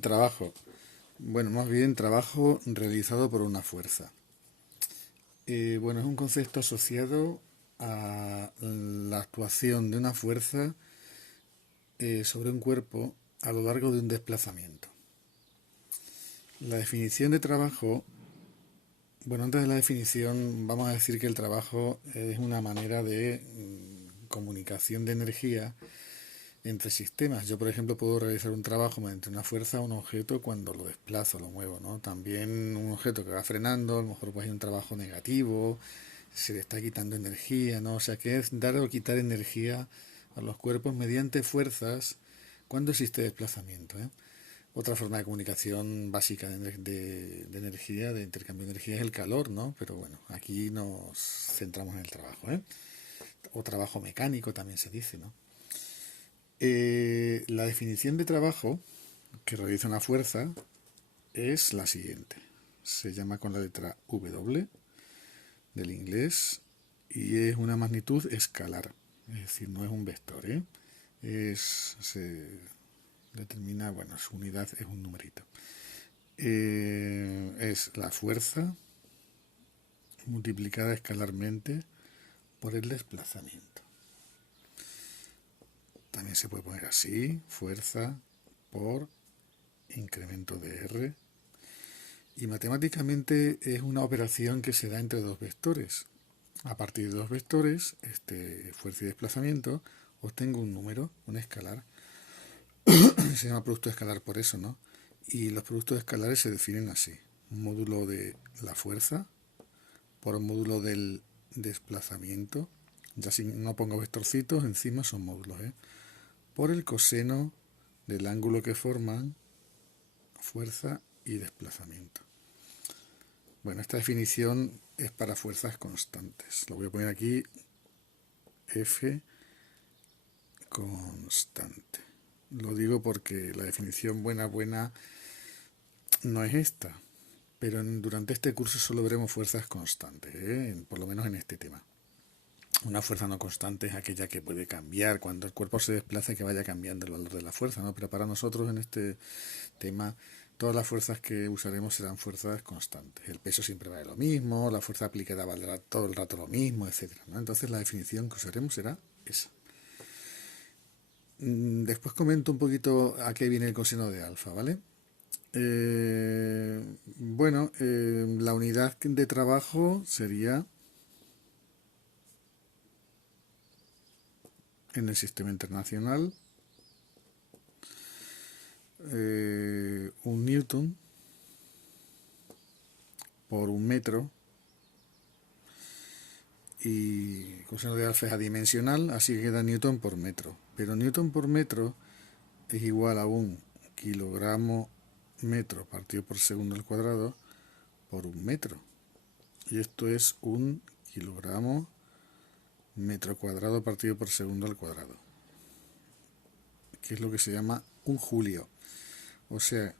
Trabajo. Bueno, más bien trabajo realizado por una fuerza. Bueno, es un concepto asociado a la actuación de una fuerza sobre un cuerpo a lo largo de un desplazamiento. La definición de trabajo, bueno, antes de la definición vamos a decir que el trabajo es una manera de comunicación de energía entre sistemas. Yo, por ejemplo, puedo realizar un trabajo mediante una fuerza a un objeto cuando lo desplazo, lo muevo, ¿no? También un objeto que va frenando, a lo mejor pues hay un trabajo negativo, se le está quitando energía, ¿no? O sea que es dar o quitar energía a los cuerpos mediante fuerzas cuando existe desplazamiento, ¿eh? Otra forma de comunicación básica de energía, de intercambio de energía, es el calor, ¿no? Pero bueno, aquí nos centramos en el trabajo, ¿eh? O trabajo mecánico también se dice, ¿no? La definición de trabajo que realiza una fuerza es la siguiente. Se llama con la letra W del inglés y es una magnitud escalar. Es decir, no es un vector, ¿eh? Se determina, bueno, su unidad es un numerito. Es la fuerza multiplicada escalarmente por el desplazamiento. También se puede poner así, fuerza por incremento de R. Y matemáticamente es una operación que se da entre dos vectores. A partir de dos vectores, fuerza y desplazamiento, obtengo un número, un escalar. Se llama producto escalar por eso, ¿no? Y los productos escalares se definen así. Un módulo de la fuerza por un módulo del desplazamiento. Ya si no pongo vectorcitos, encima son módulos, ¿eh? Por el coseno del ángulo que forman fuerza y desplazamiento. Bueno, esta definición es para fuerzas constantes. Lo voy a poner aquí, F constante. Lo digo porque la definición buena no es esta, pero durante este curso solo veremos fuerzas constantes, por lo menos en este tema. Una fuerza no constante es aquella que puede cambiar cuando el cuerpo se desplaza y que vaya cambiando el valor de la fuerza, ¿no? Pero para nosotros en este tema todas las fuerzas que usaremos serán fuerzas constantes. El peso siempre vale lo mismo, la fuerza aplicada valdrá todo el rato lo mismo, etcétera, ¿no? Entonces la definición que usaremos será esa. Después comento un poquito a qué viene el coseno de alfa, ¿vale? La unidad de trabajo sería en el sistema internacional un newton por un metro, y coseno de alfa es adimensional, así que queda newton por metro. Pero newton por metro es igual a un kilogramo metro partido por segundo al cuadrado por un metro. Y esto es un kilogramo metro cuadrado partido por segundo al cuadrado, que es lo que se llama un julio. O sea,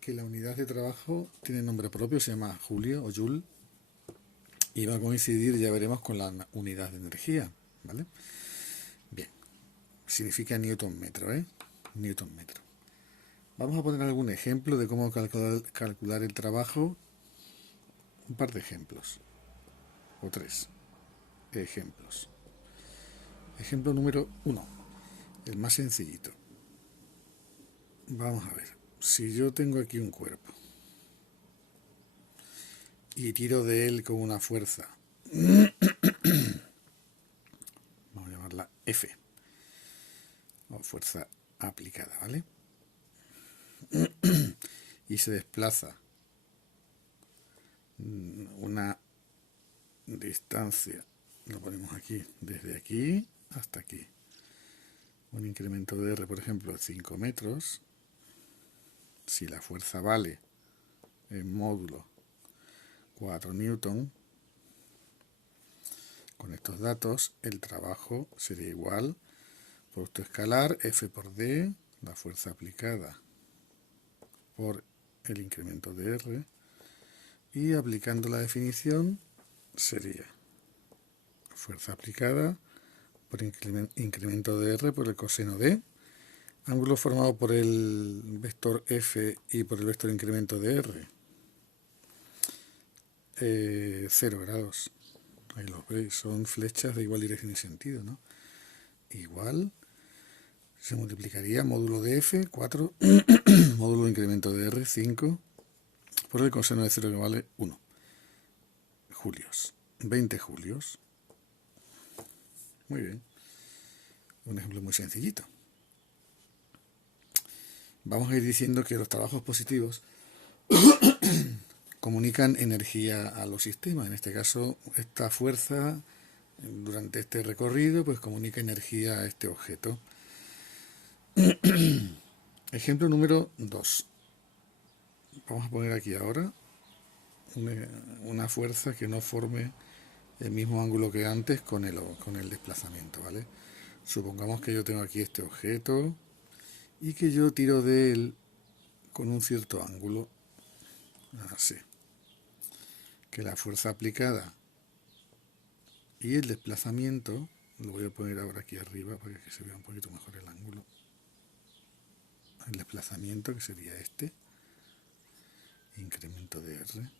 que la unidad de trabajo tiene nombre propio, se llama julio o joule, y va a coincidir, ya veremos, con la unidad de energía, ¿vale? Bien, significa newton metro, ¿eh? Newton metro. Vamos a poner algún ejemplo de cómo calcular el trabajo. Un par de ejemplos, o tres ejemplos. Ejemplo número 1, el más sencillito. Vamos a ver, si yo tengo aquí un cuerpo y tiro de él con una fuerza, vamos a llamarla F, o fuerza aplicada, ¿vale? Y se desplaza una distancia, lo ponemos aquí, desde aquí hasta aquí. Un incremento de R, por ejemplo, de 5 metros. Si la fuerza vale en módulo 4 newton, con estos datos el trabajo sería igual, producto escalar, F por D, la fuerza aplicada por el incremento de R, y aplicando la definición sería fuerza aplicada por incremento de R por el coseno de Ángulo formado por el vector f y por el vector incremento de r. 0 grados. Ahí los veis, son flechas de igual dirección y sentido, ¿no? Igual se multiplicaría módulo de f, 4, módulo de incremento de r, 5, por el coseno de 0 que vale 1. Julios. 20 julios. Muy bien. Un ejemplo muy sencillito. Vamos a ir diciendo que los trabajos positivos comunican energía a los sistemas. En este caso, esta fuerza durante este recorrido pues comunica energía a este objeto. Ejemplo número 2. Vamos a poner aquí ahora una fuerza que no forme el mismo ángulo que antes con el desplazamiento, ¿vale? Supongamos que yo tengo aquí este objeto y que yo tiro de él con un cierto ángulo, así. Que la fuerza aplicada y el desplazamiento, lo voy a poner ahora aquí arriba para que se vea un poquito mejor el ángulo. El desplazamiento, que sería este, incremento de R,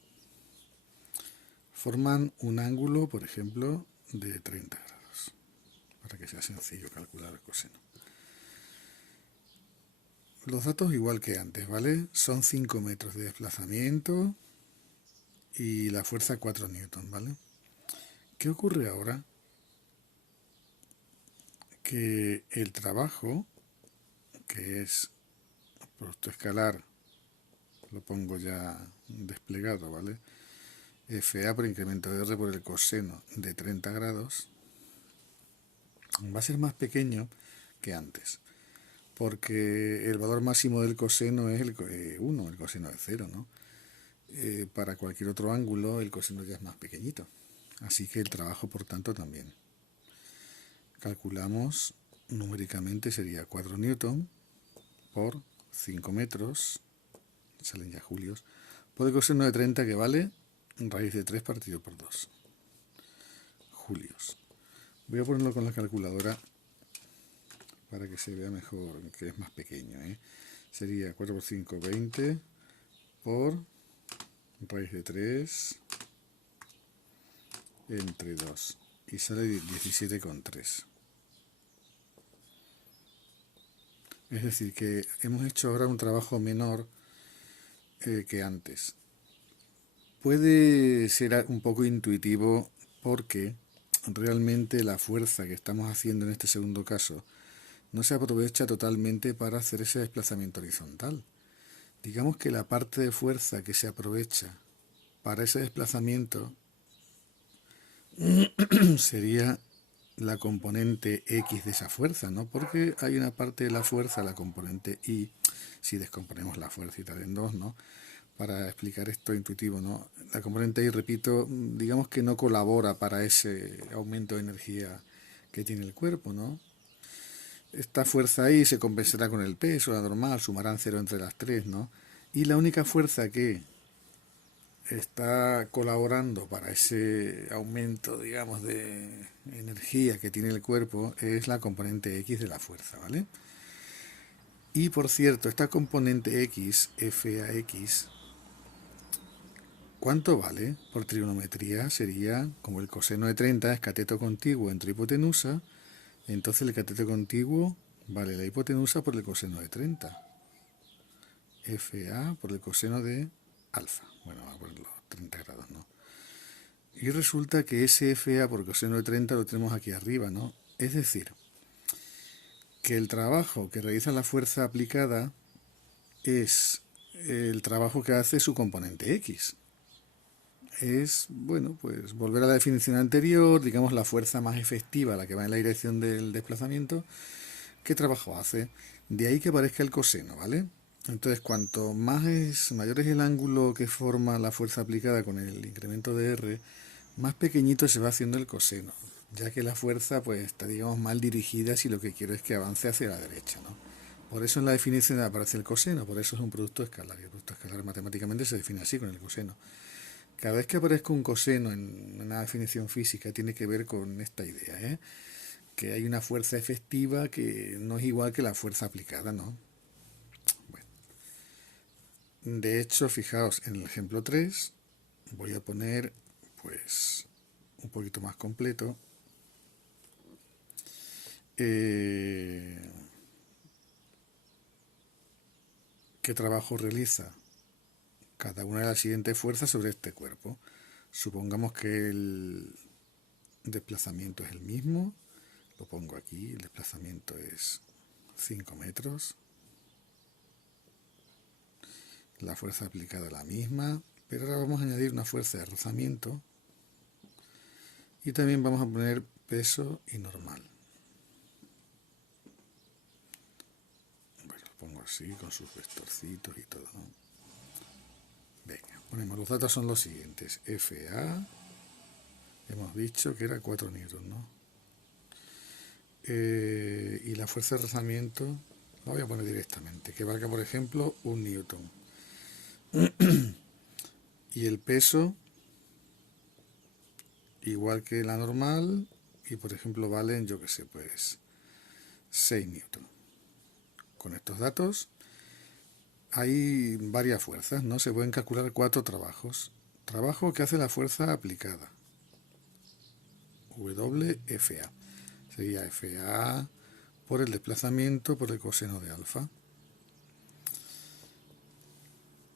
forman un ángulo, por ejemplo, de 30 grados, para que sea sencillo calcular el coseno. Los datos igual que antes, ¿vale? Son 5 metros de desplazamiento y la fuerza 4 newton, ¿vale? ¿Qué ocurre ahora? Que el trabajo, que es producto escalar, lo pongo ya desplegado, ¿vale? FA por incremento de R por el coseno de 30 grados, va a ser más pequeño que antes, porque el valor máximo del coseno es el 1, el coseno de 0, ¿no? Para cualquier otro ángulo el coseno ya es más pequeñito, así que el trabajo por tanto también. Calculamos numéricamente, sería 4 newton por 5 metros, salen ya julios, por el coseno de 30 que vale raíz de 3 partido por 2 julios. Voy a ponerlo con la calculadora para que se vea mejor, que es más pequeño, ¿eh? Sería 4 por 5, 20 por raíz de 3 entre 2 y sale 17,3. Es decir, que hemos hecho ahora un trabajo menor que antes. Puede ser un poco intuitivo porque realmente la fuerza que estamos haciendo en este segundo caso no se aprovecha totalmente para hacer ese desplazamiento horizontal. Digamos que la parte de fuerza que se aprovecha para ese desplazamiento sería la componente X de esa fuerza, ¿no? Porque hay una parte de la fuerza, la componente Y, si descomponemos la fuerza y tal en dos, ¿no? Para explicar esto intuitivo, ¿no? La componente Y, repito, digamos que no colabora para ese aumento de energía que tiene el cuerpo, ¿no? Esta fuerza ahí se compensará con el peso, la normal, sumarán 0 entre las 3, ¿no? Y la única fuerza que está colaborando para ese aumento, digamos, de energía que tiene el cuerpo es la componente X de la fuerza, ¿vale? Y por cierto, esta componente X, FAX, ¿cuánto vale? Por trigonometría sería, como el coseno de 30 es cateto contiguo entre hipotenusa, entonces el cateto contiguo vale la hipotenusa por el coseno de 30. FA por el coseno de alfa. Bueno, vamos a ponerlo 30 grados, ¿no? Y resulta que ese FA por coseno de 30 lo tenemos aquí arriba, ¿no? Es decir, que el trabajo que realiza la fuerza aplicada es el trabajo que hace su componente X. Es, bueno, pues volver a la definición anterior, digamos la fuerza más efectiva, la que va en la dirección del desplazamiento. ¿Qué trabajo hace? De ahí que aparezca el coseno, ¿vale? Entonces, cuanto mayor es el ángulo que forma la fuerza aplicada con el incremento de R, más pequeñito se va haciendo el coseno, ya que la fuerza pues está, digamos, mal dirigida si lo que quiero es que avance hacia la derecha, ¿no? Por eso en la definición aparece el coseno, por eso es un producto escalar, y el producto escalar matemáticamente se define así, con el coseno. Cada vez que aparezca un coseno en una definición física tiene que ver con esta idea, ¿eh? que hay una fuerza efectiva que no es igual que la fuerza aplicada, ¿no? Bueno, de hecho, fijaos, en el ejemplo 3 voy a poner, pues, un poquito más completo. ¿Qué trabajo realiza cada una de las siguientes fuerzas sobre este cuerpo? Supongamos que el desplazamiento es el mismo, lo pongo aquí, el desplazamiento es 5 metros, la fuerza aplicada es la misma, pero ahora vamos a añadir una fuerza de rozamiento y también vamos a poner peso y normal. Bueno, lo pongo así con sus vectorcitos y todo, ¿no? Venga, ponemos, los datos son los siguientes. FA, hemos dicho que era 4 newtons, ¿no? Y la fuerza de rozamiento la voy a poner directamente, que valga, por ejemplo, 1 newton. Y el peso, igual que la normal, y por ejemplo valen, yo que sé, pues 6 newton. Con estos datos hay varias fuerzas, ¿no? Se pueden calcular 4 trabajos. Trabajo que hace la fuerza aplicada, WFA. Sería FA por el desplazamiento por el coseno de alfa.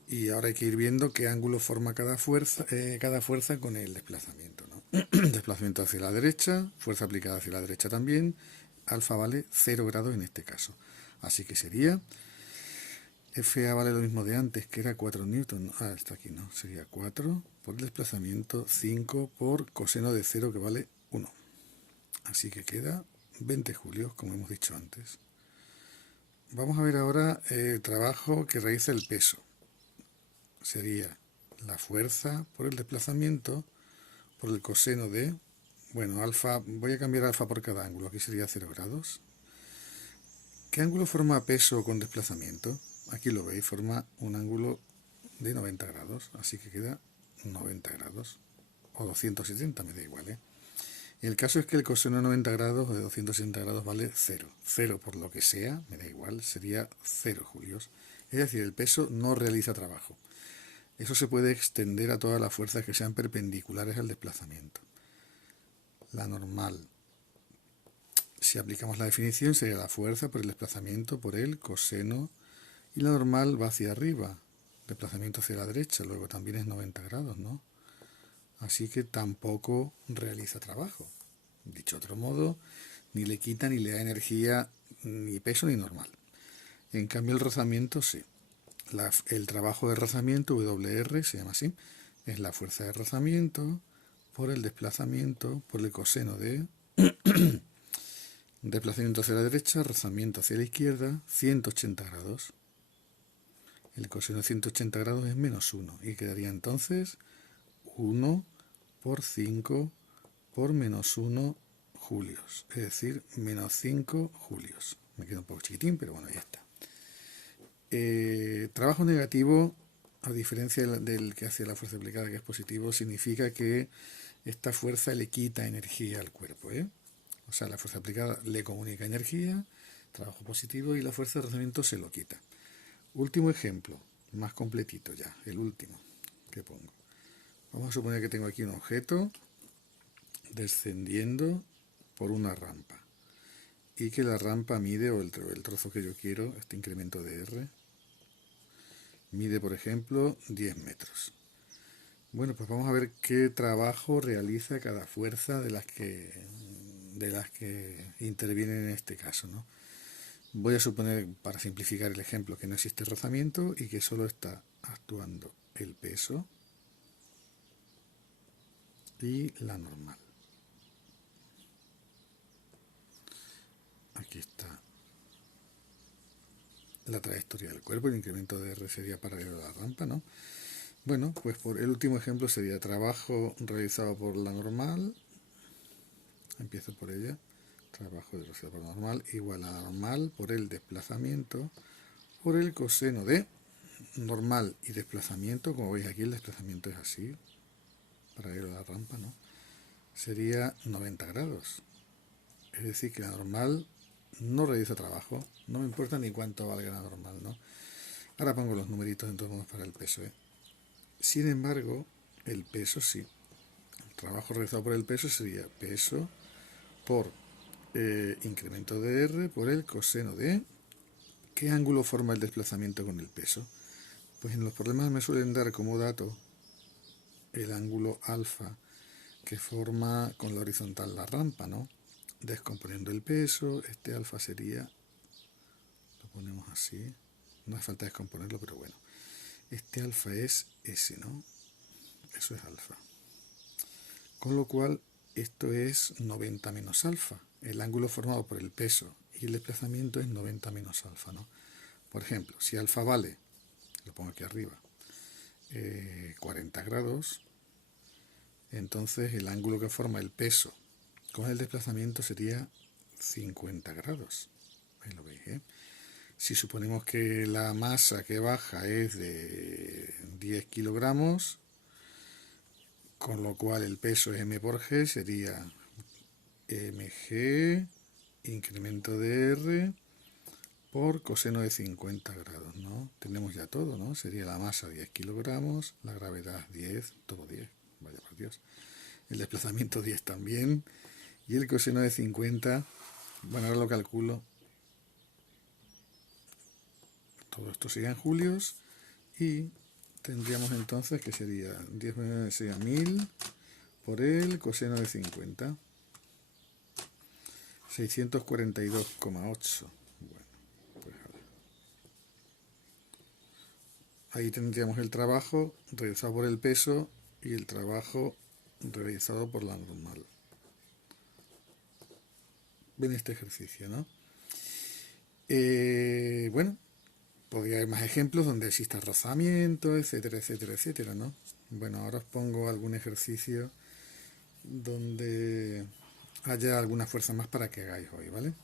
Y ahora hay que ir viendo qué ángulo forma cada fuerza con el desplazamiento, ¿no? Desplazamiento hacia la derecha, fuerza aplicada hacia la derecha también. Alfa vale 0 grados en este caso. Así que sería, FA vale lo mismo de antes, que era 4 newton. Ah, está aquí, ¿no? Sería 4 por el desplazamiento, 5 por coseno de 0, que vale 1. Así que queda 20 julios, como hemos dicho antes. Vamos a ver ahora el trabajo que realiza el peso. Sería la fuerza por el desplazamiento por el coseno de, bueno, alfa, voy a cambiar alfa por cada ángulo, aquí sería 0 grados. ¿Qué ángulo forma peso con desplazamiento? Aquí lo veis, forma un ángulo de 90 grados, así que queda 90 grados, o 270, me da igual, ¿eh? Y el caso es que el coseno de 90 grados o de 260 grados vale 0. 0 por lo que sea, me da igual, sería 0 julios. Es decir, el peso no realiza trabajo. Eso se puede extender a todas las fuerzas que sean perpendiculares al desplazamiento. La normal, si aplicamos la definición, sería la fuerza por el desplazamiento por el coseno, y la normal va hacia arriba, desplazamiento hacia la derecha, luego también es 90 grados, ¿no? Así que tampoco realiza trabajo. Dicho de otro modo, ni le quita ni le da energía, ni peso ni normal. En cambio el rozamiento sí. El trabajo de rozamiento, WR, se llama así, es la fuerza de rozamiento por el desplazamiento por el coseno de desplazamiento hacia la derecha, rozamiento hacia la izquierda, 180 grados. El coseno de 180 grados es menos 1 y quedaría entonces 1 por 5 por menos 1 julios, es decir, menos 5 julios. Me queda un poco chiquitín, pero bueno, ya está. Trabajo negativo, a diferencia del que hace la fuerza aplicada, que es positivo, significa que esta fuerza le quita energía al cuerpo, ¿eh? O sea, la fuerza aplicada le comunica energía, trabajo positivo, y la fuerza de rozamiento se lo quita. Último ejemplo, más completito ya, el último que pongo. Vamos a suponer que tengo aquí un objeto descendiendo por una rampa y que la rampa mide, o el trozo que yo quiero, este incremento de R, mide, por ejemplo, 10 metros. Bueno, pues vamos a ver qué trabajo realiza cada fuerza de las que intervienen en este caso, ¿no? Voy a suponer, para simplificar el ejemplo, que no existe rozamiento y que solo está actuando el peso y la normal. Aquí está la trayectoria del cuerpo, el incremento de R sería paralelo a la rampa, ¿no? Bueno, pues por el último ejemplo sería trabajo realizado por la normal, empiezo por ella, trabajo realizado por la normal igual a la normal por el desplazamiento por el coseno de normal y desplazamiento. Como veis aquí el desplazamiento es así, paralelo a la rampa, ¿no? Sería 90 grados. Es decir, que la normal no realiza trabajo. No me importa ni cuánto valga la normal, ¿no? Ahora pongo los numeritos en todos modos para el peso, ¿eh? Sin embargo, el peso sí. El trabajo realizado por el peso sería peso por incremento de R por el coseno de... ¿Qué ángulo forma el desplazamiento con el peso? Pues en los problemas me suelen dar como dato el ángulo alfa que forma con la horizontal la rampa, ¿no? Descomponiendo el peso, este alfa sería, lo ponemos así, no hace falta descomponerlo, pero bueno, este alfa es ese, ¿no? Eso es alfa. Con lo cual, esto es 90 menos alfa, el ángulo formado por el peso, y el desplazamiento es 90 menos alfa, ¿no? Por ejemplo, si alfa vale, lo pongo aquí arriba, 40 grados, entonces el ángulo que forma el peso con el desplazamiento sería 50 grados. Ahí lo veis, ¿eh? Si suponemos que la masa que baja es de 10 kilogramos, con lo cual el peso es m por g, sería mg, incremento de r, por coseno de 50 grados, ¿no? Tenemos ya todo, ¿no? Sería la masa 10 kilogramos, la gravedad 10, todo 10, vaya por Dios. El desplazamiento 10 también, y el coseno de 50, bueno, ahora lo calculo. Todo esto sería en julios, y tendríamos entonces que sería 10 sería 1000 por el coseno de 50, 642,8. Bueno, pues ahí tendríamos el trabajo realizado por el peso y el trabajo realizado por la normal. Ven este ejercicio, ¿no? Bueno, podría haber más ejemplos donde exista rozamiento, etcétera, etcétera, etcétera, ¿no? Bueno, ahora os pongo algún ejercicio donde haya alguna fuerza más para que hagáis hoy, ¿vale?